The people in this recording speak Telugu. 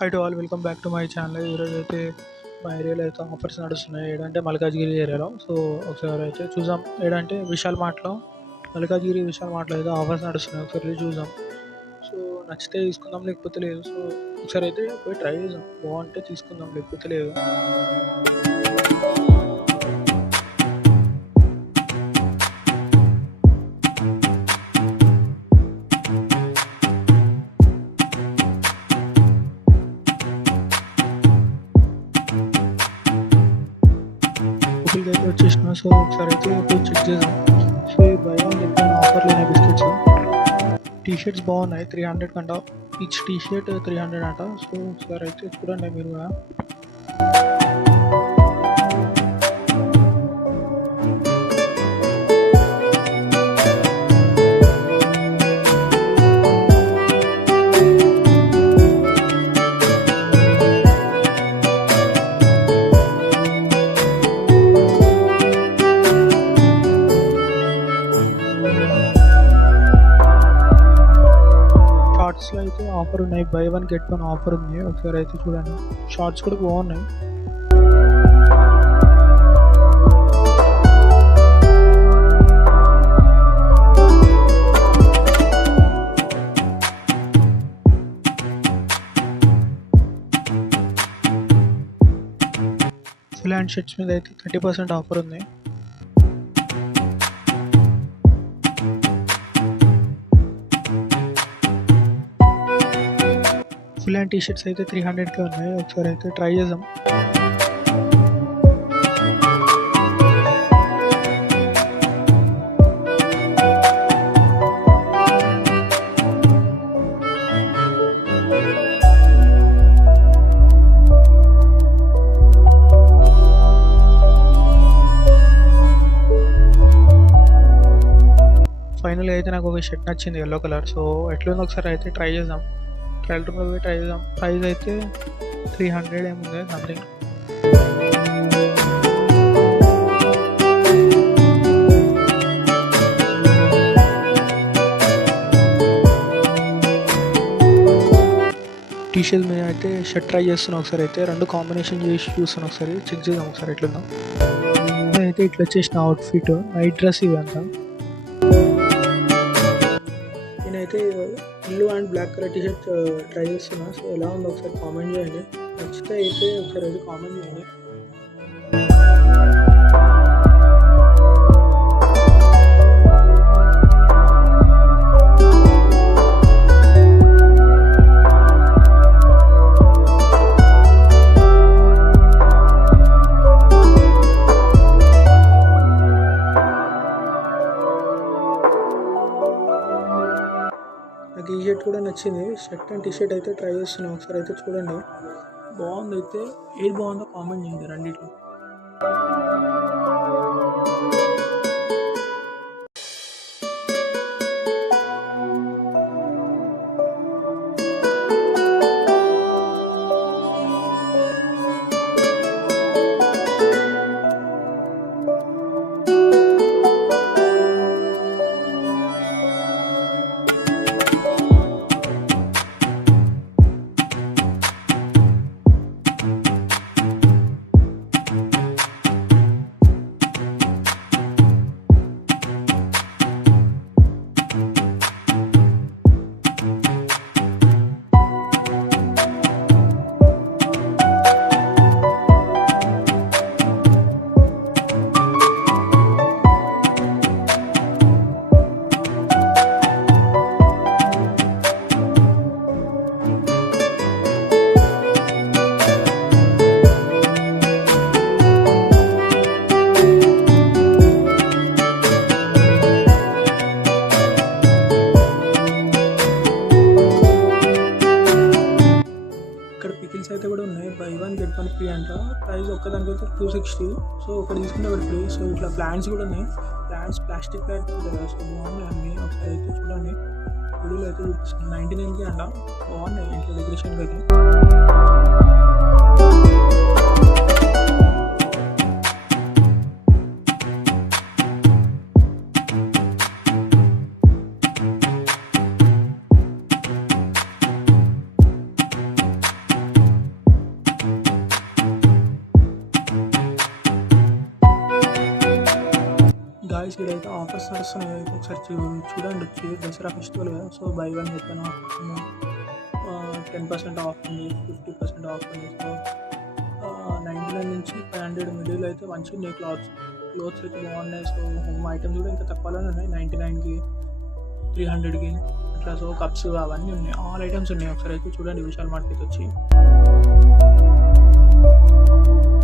High to all welcome back to my channel. ఈరోజు అయితే మా ఏరియాలో అయితే ఆఫర్స్ నడుస్తున్నాయి. ఏడంటే మల్కాజ్గిరి ఏరియాలో. సో ఒకసారి అయితే చూద్దాం. ఏడంటే విశాల్ మార్ట్లో, మల్కాజ్గిరి విశాల్ మార్ట్లో అయితే ఆఫర్స్ నడుస్తున్నాయి. ఒకసారి వెళ్ళి చూద్దాం. సో నచ్చితే తీసుకుందాం, లేకపోతే లేదు. సో ఒకసారి అయితే పోయి ట్రై చేద్దాం. బాగుంటే తీసుకుందాం, లేకపోతే లేదు. లోపలికి అయితే వచ్చేసిన. సో ఒకసారి అయితే పోయి చెక్ చేద్దాం. సో ఈ బై వన్ గెట్ వన్ ఆఫర్లు ఉన్నాయి బిస్కెట్స్. టీ షర్ట్స్ బాగున్నాయి. 300 కంట ఈచ్ టీ షర్ట్ 300 అంట. సో ఒకసారి అయితే చూడండి మీరు కూడా. షార్ట్స్లో అయితే ఆఫర్ ఉన్నాయి. By one get one offer ఉంది. ఒకసారి అయితే చూడండి. షార్ట్స్ కూడా బాగున్నాయి. ఫుల్ హ్యాండ్ షర్ట్స్ మీద అయితే 30% ఆఫర్ ఉంది. ఫుల్ హ్యాండ్ టీ షర్ట్స్ అయితే 300కే ఉన్నాయి. ఒకసారి అయితే ట్రై చేద్దాం. ఫైనల్గా అయితే నాకు ఒక షర్ట్ నచ్చింది, ఎల్లో కలర్. సో ఎట్లుందో ఒకసారి అయితే ట్రై చేద్దాం. ట్రయల్ రూమ్లో పోయి ట్రై చేద్దాం. ప్రైస్ అయితే 300 ఏముంది సంథింగ్. టీ షర్ట్ మీద అయితే షర్ట్ ట్రై చేస్తున్నాం. ఒకసారి అయితే రెండు కాంబినేషన్ చేసి చూస్తున్నాం. ఒకసారి చెక్ చేద్దాం. ఒకసారి ఎట్లుందాం. అయితే ఇట్లా వచ్చేసిన అవుట్ఫిట్ నైట్ డ్రెస్ ఇవంతా. నేనైతే blue and black colour T shirt try చేస్తున్నా. సో ఎలా ఉందో ఒకసారి కామెంట్ చేయండి. నచ్చితే అయితే ఒకసారి అయితే కామెంట్ చేయండి. నాకు ఈ షర్ట్ కూడా నచ్చింది. షర్ట్ అండ్ టీ షర్ట్ అయితే ట్రై చేస్తున్నాను. ఒకసారి అయితే చూడండి. బాగుంది. అయితే ఏది బాగుందో కామెంట్ చేయండి రెండిట్లో. ఇక్కడ పికిల్స్ అయితే కూడా ఉన్నాయి. By one get one free అంట. ప్రైస్ ఒక్కదానికి అయితే 260. సో ఒకటి తీసుకుంటే ఒకటి ఫ్రీ. సో ఇట్లా ప్లాంట్స్ కూడా ఉన్నాయి. ప్లాంట్స్ ప్లాస్టిక్ ప్లాంట్స్ ఉంటాయి కదా. సో బాగున్నాయి అన్నీ. ఒకసారి అయితే చూడండి. వీడియోలో అయితే చూపిస్తుంది. 99కి అంట. బాగున్నాయి ఇంట్లో డెకరేషన్కి అయితే. గాయ్స్ ఈడైతే ఆఫర్స్ నడుస్తున్నాయి. అయితే ఒకసారి చూడండి వచ్చి దసరా ఫెస్టివల్ కదా. So by one get one offers ఉన్నాయి. 10% ఆఫ్ ఉంది, 50% ఆఫ్ ఉంది. సో 99 నుంచి 500 మిడిల్ అయితే మంచిగా ఉన్నాయి. క్లోత్స్ అయితే బాగున్నాయి. సో హోమ్ ఐటమ్స్ కూడా ఇంకా తక్కువలోనే ఉన్నాయి. 99కి 300కి అట్లా. సో కప్స్ అవన్నీ ఉన్నాయి, ఆల్ ఐటమ్స్ ఉన్నాయి. ఒకసారి అయితే చూడండి విశాల్ మార్ట్కి వచ్చి.